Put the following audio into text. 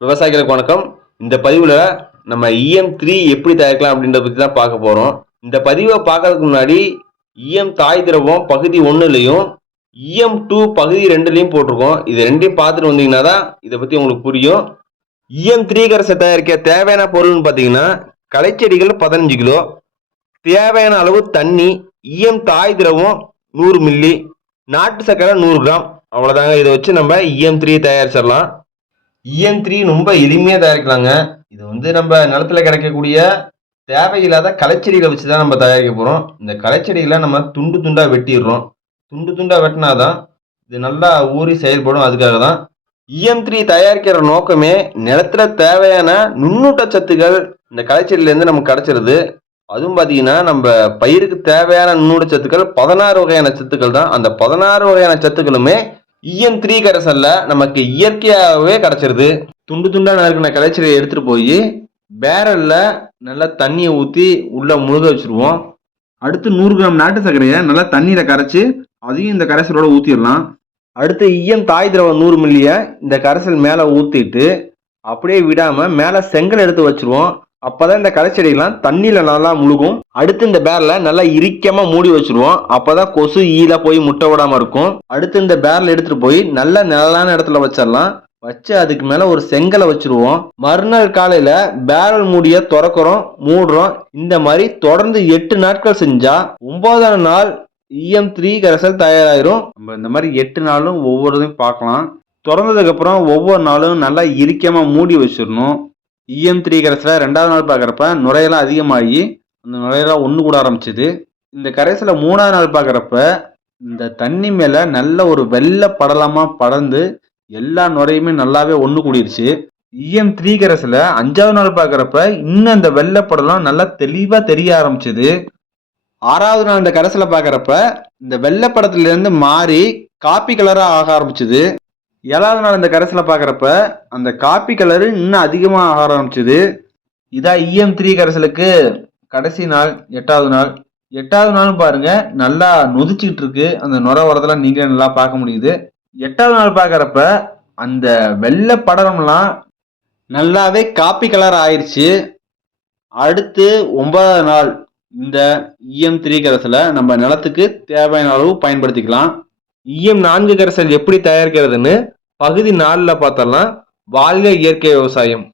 விவசாயிகளுக்கு வணக்கம். இந்த பதிவில் நம்ம EM3 எப்படி தயாரிக்கலாம் அப்படின்றத பற்றி தான் பார்க்க போகிறோம். இந்த பதிவை பார்க்கறதுக்கு முன்னாடி EM தாய் திரவம் பகுதி 1லையும் EM2 பகுதி 2லையும் போட்டிருக்கோம். இது ரெண்டையும் பார்த்துட்டு வந்தீங்கன்னா தான் இதை பற்றி உங்களுக்கு புரியும். EM3 கரைசல் தயாரிக்க தேவையான பொருள்னு பார்த்தீங்கன்னா களைச்செடிகள் 15 கிலோ, தேவையான அளவு தண்ணி, EM தாய் திரவம் 100 மில்லி, நாட்டு சர்க்கரை 100 கிராம். அவ்வளோதாங்க. இதை வச்சு நம்ம EM3 தயாரிச்சிடலாம். EM3 ரொம்ப எளிமையாக தயாரிக்கலாங்க. இது நம்ம நிலத்துல கிடைக்கக்கூடிய தேவையில்லாத களைச்செடிகளை வச்சு தான் நம்ம தயாரிக்க போகிறோம். இந்த களைச்செடிகளை நம்ம துண்டு துண்டாக வெட்டிடுறோம். துண்டு துண்டாக வெட்டினாதான் இது நல்லா ஊறி செயல்படும். அதுக்காக தான் EM3 தயாரிக்கிற நோக்கமே நிலத்துல தேவையான நுண்ணூட்ட சத்துக்கள் இந்த களைச்செடியிலேருந்து நமக்கு கிடைச்சிருது. அதுவும் பார்த்தீங்கன்னா நம்ம பயிருக்கு தேவையான நுண்ணூட்ட சத்துக்கள் 16 வகையான சத்துக்கள் தான். அந்த 16 வகையான சத்துக்களுமே EM3 கரைசல்ல நமக்கு இயற்கையாகவே கிடைச்சிருது. துண்டு துண்டா நறுக்கின களைச்செடியை எடுத்துட்டு போய் பேரல்ல நல்லா தண்ணியை ஊற்றி உள்ள முழுக வச்சிருவோம். அடுத்து 100 கிராம் நாட்டு சர்க்கரையை நல்லா தண்ணீரை கரைச்சி அதையும் இந்த கரைசலோட ஊற்றிடலாம். அடுத்து EM தாய் திரவம் 100 மில்லியை இந்த கரைசல் மேலே ஊற்றிட்டு அப்படியே விடாமல் மேலே செங்கல் எடுத்து வச்சிருவோம். அப்போதான் இந்த களைச்செடிகள்லாம் தண்ணியில நல்லா முழுகும். அடுத்து இந்த பேரலை நல்லா இறுக்கமா மூடி வச்சிருவோம். அப்பதான் கொசு ஈல போய் முட்டை விடாம இருக்கும். அடுத்து இந்த பேரல் எடுத்துட்டு போய் நல்ல நிழலான இடத்துல வச்சிடலாம். வச்சு அதுக்கு மேல ஒரு செங்கலை வச்சிருவோம். மறுநாள் காலையில பேரல் மூடிய திறக்கிறோம், மூடுறோம். இந்த மாதிரி தொடர்ந்து 8 நாட்கள் செஞ்சா 9ஆம் நாள் EM3 கரைசல் தயாராயிரும். நம்ம இந்த மாதிரி 8 நாளும் ஒவ்வொருதையும் பார்க்கலாம். திறந்ததுக்கு அப்புறம் ஒவ்வொரு நாளும் நல்லா இறுக்கமா மூடி வச்சிடணும். EM3 கரைசலை 2வது நாள் பார்க்குறப்ப நுரையெல்லாம் அதிகமாகி அந்த நுரையெல்லாம் ஒன்று கூட ஆரம்பிச்சுது. இந்த கரைசலை 3வது நாள் பார்க்குறப்ப இந்த தண்ணி மேலே நல்ல ஒரு வெள்ளை படலமாக படர்ந்து எல்லா நுரையுமே நல்லாவே ஒன்று கூடிருச்சு. EM3 கரைசலை 5வது நாள் பார்க்குறப்ப இன்னும் அந்த வெள்ளை படலம் நல்லா தெளிவாக தெரிய ஆரம்பிச்சுது. 6வது நாள் இந்த கரைசலை பார்க்குறப்ப இந்த வெள்ளை படத்துலேருந்து மாறி காப்பி கலராக ஆக ஆரம்பிச்சுது. 7வது நாள் இந்த கரைசலை பார்க்குறப்ப அந்த காப்பி கலரு இன்னும் அதிகமாக ஆக ஆரம்பிச்சுது. இதான் EM3 கரைசலுக்கு கடைசி நாள் 8வது நாள். 8வது நாளும் பாருங்க நல்லா நொதிச்சுக்கிட்டு இருக்கு. அந்த நுர வரதெல்லாம் நீங்களே நல்லா பார்க்க முடியுது. 8வது நாள் பார்க்குறப்ப அந்த வெள்ளை படலம்லாம் நல்லாவே காப்பி கலர் ஆயிடுச்சு. அடுத்து 9வது நாள் இந்த EM3 கரைசலை நம்ம நிலத்துக்கு தேவையான அளவு பயன்படுத்திக்கலாம். EM4 கரைசல் எப்படி தயாரிக்கிறதுன்னு பகுதி 4ல பார்த்தலாம். வாழ்க இயற்கை விவசாயம்.